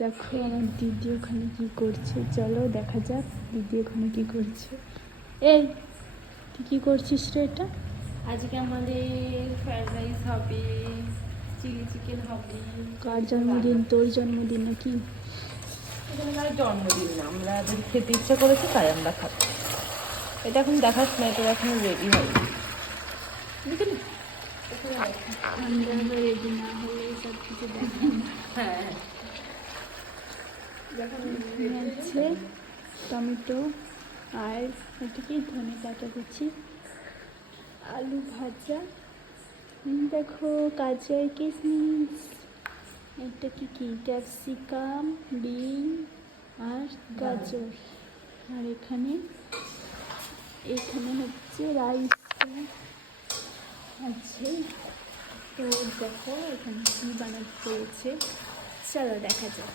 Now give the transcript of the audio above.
দেখো আমার দিদি ওখানে কি করছে। চলো দেখা যাক দিদি ওখানে কি করছে। এই তুই কি করছিস রে এটা? আজকে আমাদের ফ্রাইড রাইস হবে চিলি চিকেন হবে। কার জন্মদিন? তোর জন্মদিন নাকি? এখানে কারও জন্মদিন না আমরা যদি খেতে ইচ্ছা করেছি তাই আমরা খাব। এটা এখন দেখাস না এটা এখন রেডি হয়নি। বুঝলি? আমরা রেডি না হলে সব কিছু দেখা হ্যাঁ। আছে টমেটো, আর এটা কি ধনে পাতা দিচ্ছি আলু ভাজা। দেখো কাঁচা কিশমিশ এটা কি কি? ক্যাপসিকাম, বিন আর গাজর। আর এখানে এখানে হচ্ছে রাইস আছে। তো দেখো, এখানে কি বানাতে চলো দেখা যাক।